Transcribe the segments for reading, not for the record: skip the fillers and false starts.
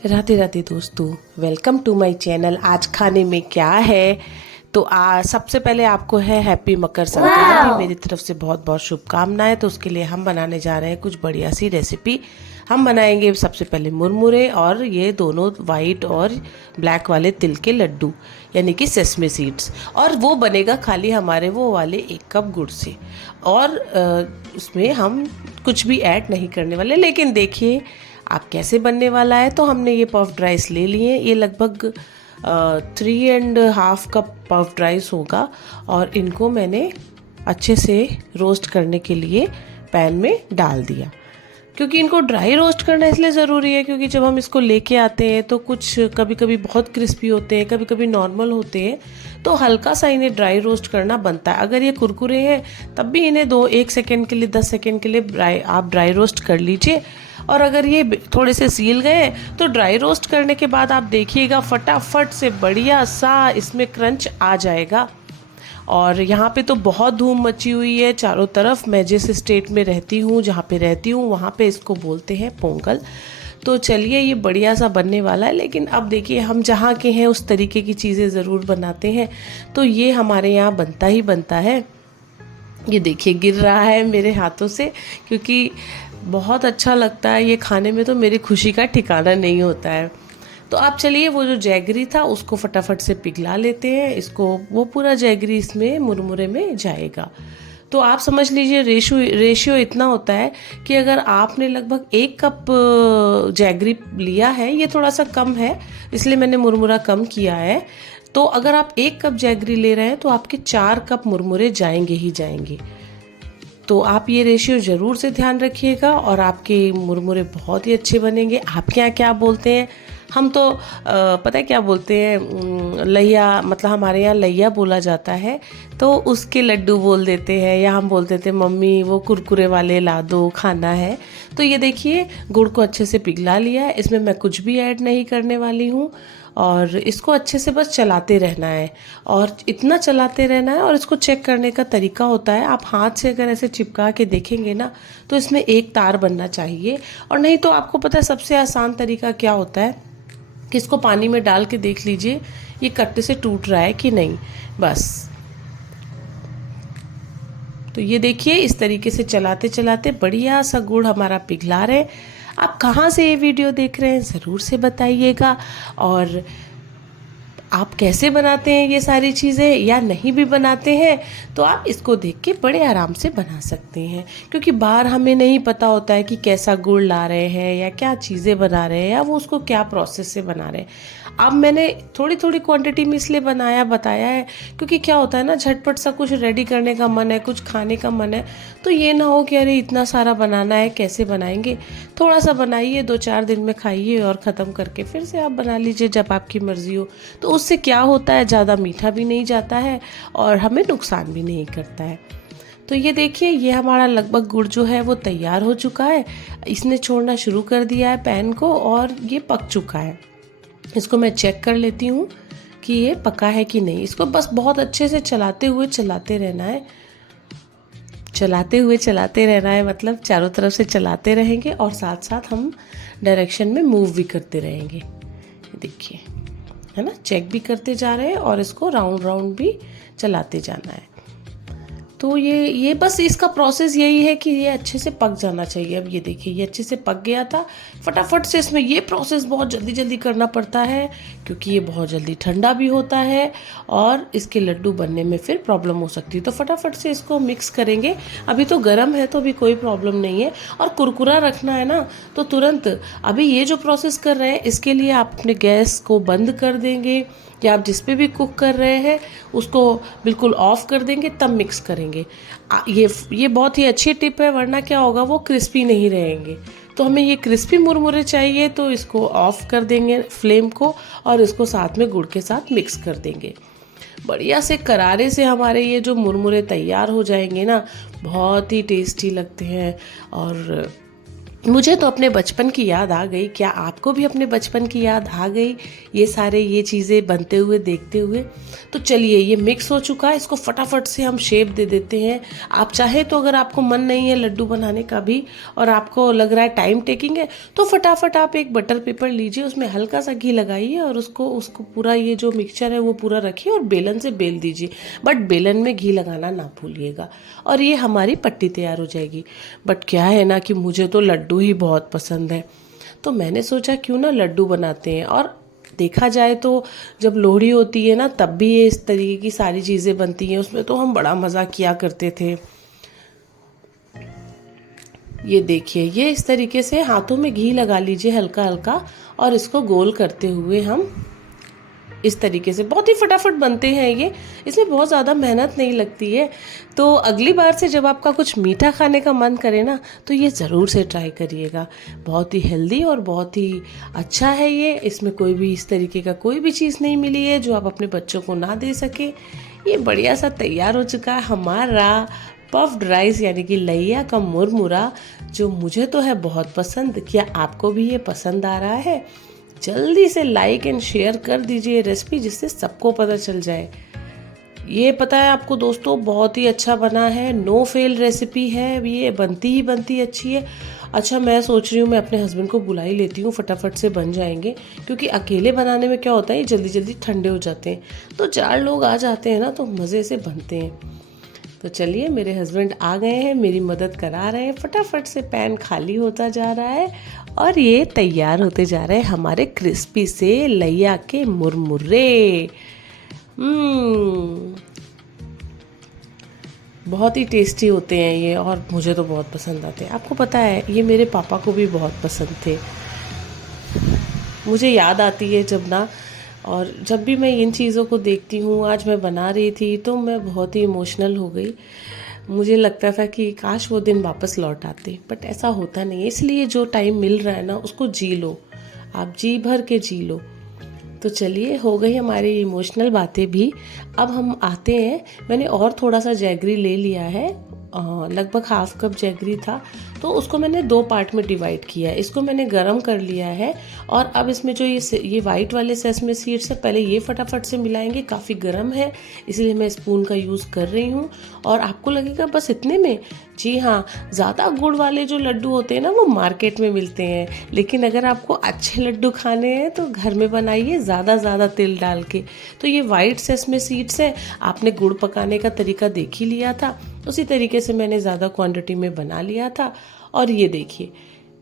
राधे राधे दोस्तों, welcome to my channel. आज खाने में क्या है तो सबसे पहले आपको है हैप्पी मकर संक्रांति मेरी तरफ से बहुत बहुत शुभकामनाएं। तो उसके लिए हम बनाने जा रहे हैं कुछ बढ़िया सी रेसिपी। हम बनाएंगे सबसे पहले मुरमुरे और ये दोनों वाइट और ब्लैक वाले तिल के लड्डू यानी कि सेसमे सीड्स। और वो बनेगा खाली हमारे वो वाले 1 कप गुड़ से। और उसमें हम कुछ भी ऐड नहीं करने वाले, लेकिन देखिए आप कैसे बनने वाला है। तो हमने ये पफ्ड राइस ले लिए, ये लगभग 3.5 कप पफ्ड राइस होगा। और इनको मैंने अच्छे से रोस्ट करने के लिए पैन में डाल दिया, क्योंकि इनको ड्राई रोस्ट करना इसलिए ज़रूरी है क्योंकि जब हम इसको लेके आते हैं तो कुछ कभी कभी बहुत क्रिस्पी होते हैं, कभी कभी नॉर्मल होते हैं, तो हल्का सा इन्हें ड्राई रोस्ट करना बनता है। अगर ये कुरकुरे हैं तब भी इन्हें 1 सेकेंड के लिए 10 सेकेंड के लिए आप ड्राई रोस्ट कर लीजिए। और अगर ये थोड़े से सील गए तो ड्राई रोस्ट करने के बाद आप देखिएगा फटाफट से बढ़िया सा इसमें क्रंच आ जाएगा। और यहाँ पे तो बहुत धूम मची हुई है चारों तरफ। मैं जिस स्टेट में रहती हूँ, जहाँ पे रहती हूँ, वहाँ पे इसको बोलते हैं पोंगल। तो चलिए ये बढ़िया सा बनने वाला है। लेकिन अब देखिए हम जहाँ के हैं उस तरीके की चीज़ें ज़रूर बनाते हैं, तो ये हमारे यहाँ बनता ही बनता है। ये देखिए गिर रहा है मेरे हाथों से, क्योंकि बहुत अच्छा लगता है ये खाने में, तो मेरी खुशी का ठिकाना नहीं होता है। तो आप चलिए वो जो जैगरी था उसको फटाफट से पिघला लेते हैं। इसको वो पूरा जैगरी इसमें मुरमुरे में जाएगा। तो आप समझ लीजिए रेशियो इतना होता है कि अगर आपने लगभग 1 कप जैगरी लिया है, ये थोड़ा सा कम है इसलिए मैंने मुरमुरा कम किया है। तो अगर आप 1 कप जैगरी ले रहे हैं तो आपके 4 कप मुरमुरे जाएंगे ही जाएंगे। तो आप ये रेशियो ज़रूर से ध्यान रखिएगा और आपके मुरमुरे बहुत ही अच्छे बनेंगे। आपके यहाँ क्या बोलते हैं? हम तो पता है क्या बोलते हैं, लैया, मतलब हमारे यहाँ लैया बोला जाता है, तो उसके लड्डू बोल देते हैं। या हम बोलते थे मम्मी वो कुरकुरे वाले ला दो, खाना है। तो ये देखिए गुड़ को अच्छे से पिघला लिया है, इसमें मैं कुछ भी ऐड नहीं करने वाली हूँ। और इसको अच्छे से बस चलाते रहना है, और इतना चलाते रहना है। और इसको चेक करने का तरीका होता है, आप हाथ से अगर ऐसे चिपका के देखेंगे ना तो इसमें एक तार बनना चाहिए। और नहीं तो आपको पता है सबसे आसान तरीका क्या होता है कि इसको पानी में डाल के देख लीजिए ये कट्टे से टूट रहा है कि नहीं, बस। तो ये देखिए इस तरीके से चलाते चलाते बढ़िया सा गुड़ हमारा पिघला रहे। आप कहाँ से ये वीडियो देख रहे हैं ज़रूर से बताइएगा। और आप कैसे बनाते हैं ये सारी चीज़ें, या नहीं भी बनाते हैं तो आप इसको देख के बड़े आराम से बना सकते हैं। क्योंकि बाहर हमें नहीं पता होता है कि कैसा गुड़ ला रहे हैं या क्या चीज़ें बना रहे हैं या वो उसको क्या प्रोसेस से बना रहे हैं। अब मैंने थोड़ी थोड़ी क्वांटिटी में इसलिए बताया है क्योंकि क्या होता है ना, झटपट सा कुछ रेडी करने का मन है, कुछ खाने का मन है, तो ये ना हो कि अरे इतना सारा बनाना है कैसे बनाएंगे। थोड़ा सा बनाइए, 2-4 दिन में खाइए और ख़त्म करके फिर से आप बना लीजिए जब आपकी मर्ज़ी हो। तो उससे क्या होता है, ज़्यादा मीठा भी नहीं जाता है और हमें नुकसान भी नहीं करता है। तो ये देखिए ये हमारा लगभग गुड़ जो है वो तैयार हो चुका है। इसने छोड़ना शुरू कर दिया है पैन को और ये पक चुका है। इसको मैं चेक कर लेती हूँ कि ये पका है कि नहीं। इसको बस बहुत अच्छे से चलाते हुए चलाते रहना है, चलाते रहना है, मतलब चारों तरफ से चलाते रहेंगे और साथ साथ हम डायरेक्शन में मूव भी करते रहेंगे। देखिए है ना, चेक भी करते जा रहे हैं और इसको राउंड राउंड भी चलाते जाना है। तो ये बस इसका प्रोसेस यही है कि ये अच्छे से पक जाना चाहिए। अब ये देखिए ये अच्छे से पक गया था। फटाफट से इसमें ये प्रोसेस बहुत जल्दी जल्दी करना पड़ता है क्योंकि ये बहुत जल्दी ठंडा भी होता है और इसके लड्डू बनने में फिर प्रॉब्लम हो सकती है। तो फटाफट से इसको मिक्स करेंगे। अभी तो गर्म है तो अभी कोई प्रॉब्लम नहीं है। और कुरकुरा रखना है ना तो तुरंत अभी ये जो प्रोसेस कर रहे हैं इसके लिए आप अपने गैस को बंद कर देंगे, या आप जिस पे भी कुक कर रहे हैं उसको बिल्कुल ऑफ कर देंगे, तब मिक्स करेंगे। ये बहुत ही अच्छी टिप है, वरना क्या होगा वो क्रिस्पी नहीं रहेंगे। तो हमें ये क्रिस्पी मुरमुरे चाहिए तो इसको ऑफ कर देंगे फ्लेम को और इसको साथ में गुड़ के साथ मिक्स कर देंगे। बढ़िया से करारे से हमारे ये जो मुरमुरे तैयार हो जाएंगे ना, बहुत ही टेस्टी लगते हैं। और मुझे तो अपने बचपन की याद आ गई। क्या आपको भी अपने बचपन की याद आ गई ये चीज़ें बनते हुए देखते हुए? तो चलिए, ये मिक्स हो चुका है, इसको फटाफट से हम शेप दे देते हैं। आप चाहे तो, अगर आपको मन नहीं है लड्डू बनाने का भी और आपको लग रहा है टाइम टेकिंग है, तो फटाफट आप एक बटर पेपर लीजिए, उसमें हल्का सा घी लगाइए और उसको उसको पूरा ये जो मिक्सचर है वो पूरा रखिए और बेलन से बेल दीजिए। बट बेलन में घी लगाना ना भूलिएगा और ये हमारी पट्टी तैयार हो जाएगी। बट क्या है ना कि मुझे तो लड्डू ही बहुत पसंद है, तो मैंने सोचा क्यों ना लड्डू बनाते हैं। और देखा जाए तो जब लोहड़ी होती है ना, तब भी ये इस तरीके की सारी चीज़ें बनती हैं। उसमें तो हम बड़ा मज़ा किया करते थे। ये देखिए, ये इस तरीके से हाथों में घी लगा लीजिए हल्का हल्का और इसको गोल करते हुए हम इस तरीके से, बहुत ही फटाफट बनते हैं ये, इसमें बहुत ज़्यादा मेहनत नहीं लगती है। तो अगली बार से जब आपका कुछ मीठा खाने का मन करे ना, तो ये ज़रूर से ट्राई करिएगा। बहुत ही हेल्दी और बहुत ही अच्छा है ये। इसमें कोई भी इस तरीके का कोई भी चीज़ नहीं मिली है जो आप अपने बच्चों को ना दे सके। ये बढ़िया सा तैयार हो चुका है हमारा पफ्ड राइस, यानी कि लैया का मुरमुरा, जो मुझे तो है बहुत पसंद। क्या आपको भी ये पसंद आ रहा है? जल्दी से लाइक एंड शेयर कर दीजिए रेसिपी, जिससे सबको पता चल जाए। ये पता है आपको दोस्तों, बहुत ही अच्छा बना है, नो फेल रेसिपी है, ये बनती ही बनती अच्छी है। अच्छा, मैं सोच रही हूँ मैं अपने हस्बैंड को बुला ही लेती हूँ, फटाफट से बन जाएंगे, क्योंकि अकेले बनाने में क्या होता है, ये जल्दी जल्दी ठंडे हो जाते हैं। तो 4 लोग आ जाते हैं ना, तो मज़े से बनते हैं। तो चलिए, मेरे हस्बैंड आ गए हैं, मेरी मदद करा रहे हैं। फटाफट से पैन खाली होता जा रहा है और ये तैयार होते जा रहे हैं हमारे क्रिस्पी से लैया के मुरमुरे। बहुत ही टेस्टी होते हैं ये और मुझे तो बहुत पसंद आते हैं। आपको पता है, ये मेरे पापा को भी बहुत पसंद थे। मुझे याद आती है जब ना, और जब भी मैं इन चीज़ों को देखती हूँ, आज मैं बना रही थी तो मैं बहुत ही इमोशनल हो गई। मुझे लगता था कि काश वो दिन वापस लौट आते, बट ऐसा होता नहीं है। इसलिए जो टाइम मिल रहा है ना, उसको जी लो, आप जी भर के जी लो। तो चलिए, हो गई हमारी इमोशनल बातें भी। अब हम आते हैं, मैंने और थोड़ा सा जैगरी ले लिया है, लगभग हाफ कप जैगरी था, तो उसको मैंने 2 पार्ट में डिवाइड किया है। इसको मैंने गरम कर लिया है और अब इसमें जो ये वाइट वाले सेसमे सीड्स है, पहले ये फटाफट से मिलाएंगे। काफ़ी गर्म है, इसलिए मैं स्पून का यूज़ कर रही हूँ। और आपको लगेगा बस इतने में, जी हाँ, ज़्यादा गुड़ वाले जो लड्डू होते हैं ना, वो मार्केट में मिलते हैं, लेकिन अगर आपको अच्छे लड्डू खाने हैं तो घर में बनाइए ज़्यादा तिल डाल के। तो ये वाइट सेसमे सीड्स है, आपने गुड़ पकाने का तरीका देख ही लिया था, उसी तरीके से मैंने ज़्यादा क्वांटिटी में बना लिया था। और ये देखिए,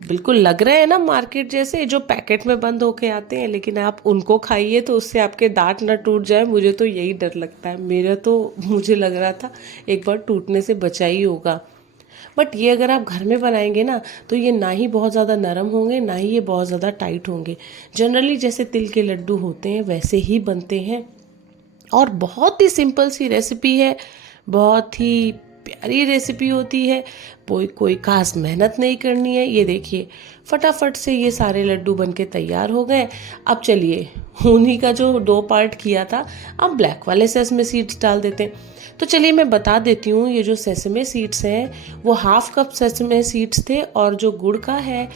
बिल्कुल लग रहे हैं ना मार्केट जैसे, जो पैकेट में बंद होके आते हैं, लेकिन आप उनको खाइए तो उससे आपके दांत ना टूट जाए। मुझे तो यही डर लगता है। मुझे लग रहा था एक बार टूटने से बचा ही होगा। बट ये अगर आप घर में बनाएंगे ना, तो ये ना ही बहुत ज़्यादा नरम होंगे, ना ही ये बहुत ज़्यादा टाइट होंगे। जनरली जैसे तिल के लड्डू होते हैं वैसे ही बनते हैं और बहुत ही सिंपल सी रेसिपी है, बहुत ही प्यारी रेसिपी होती है। कोई खास मेहनत नहीं करनी है। ये देखिए, फटाफट से ये सारे लड्डू बनके तैयार हो गए। अब चलिए, उन्हीं का जो 2 पार्ट किया था, अब ब्लैक वाले सेसमे सीड्स डाल देते हैं। तो चलिए मैं बता देती हूँ, ये जो सेसमे सीड्स हैं वो हाफ कप सेसमे सीड्स थे और जो गुड़ का है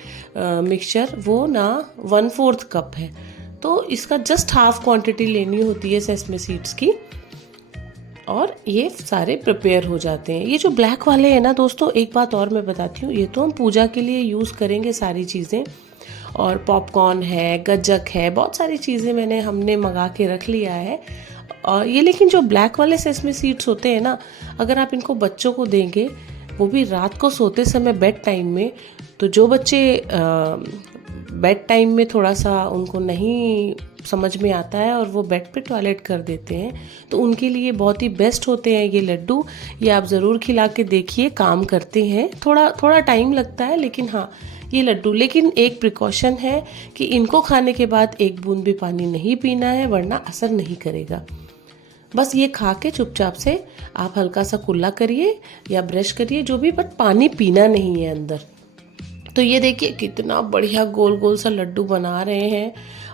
मिक्सचर, वो ना 1/4 कप है। तो इसका जस्ट हाफ क्वांटिटी लेनी होती है सेसमे सीड्स की और ये सारे प्रिपेयर हो जाते हैं। ये जो ब्लैक वाले हैं ना दोस्तों, एक बात और मैं बताती हूँ, ये तो हम पूजा के लिए यूज़ करेंगे सारी चीज़ें, और पॉपकॉर्न है, गज्जक है, बहुत सारी चीज़ें हमने मंगा के रख लिया है। और ये लेकिन जो ब्लैक वाले सेसमे सीड्स होते हैं ना, अगर आप इनको बच्चों को देंगे, वो भी रात को सोते समय बेड टाइम में, तो जो बच्चे बेड टाइम में थोड़ा सा उनको नहीं समझ में आता है और वो बेड पे टॉयलेट कर देते हैं, तो उनके लिए बहुत ही बेस्ट होते हैं ये लड्डू। ये आप ज़रूर खिला के देखिए, काम करते हैं। थोड़ा टाइम लगता है, लेकिन हाँ, ये लड्डू, लेकिन एक प्रिकॉशन है कि इनको खाने के बाद 1 बूंद भी पानी नहीं पीना है, वरना असर नहीं करेगा। बस ये खा के चुपचाप से आप हल्का सा कुल्ला करिए या ब्रश करिए, जो भी, बट पानी पीना नहीं है अंदर। तो ये देखिए, कितना बढ़िया गोल गोल सा लड्डू बना रहे हैं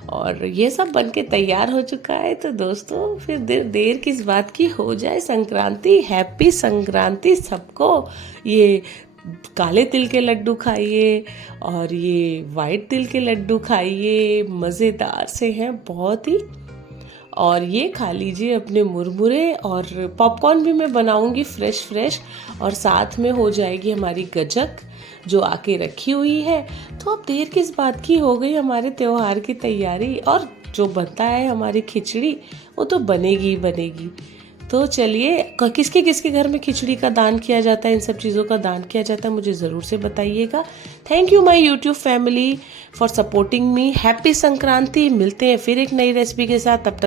और ये सब बनके तैयार हो चुका है। तो दोस्तों, फिर देर किस बात की, हो जाए संक्रांति। हैप्पी संक्रांति सबको। ये काले तिल के लड्डू खाइए और ये वाइट तिल के लड्डू खाइए, मज़ेदार से हैं बहुत ही। और ये खा लीजिए अपने मुरमुरे, और पॉपकॉर्न भी मैं बनाऊंगी फ्रेश और साथ में हो जाएगी हमारी गजक जो आके रखी हुई है। तो अब देर किस बात की, हो गई हमारे त्योहार की तैयारी, और जो बनता है हमारी खिचड़ी वो तो बनेगी ही बनेगी। तो चलिए, किसके किसके घर में खिचड़ी का दान किया जाता है, इन सब चीज़ों का दान किया जाता है, मुझे ज़रूर से बताइएगा। Thank you my YouTube family for supporting me. Happy Sankranti. मिलते हैं फिर एक नई रेसिपी के साथ, तब तक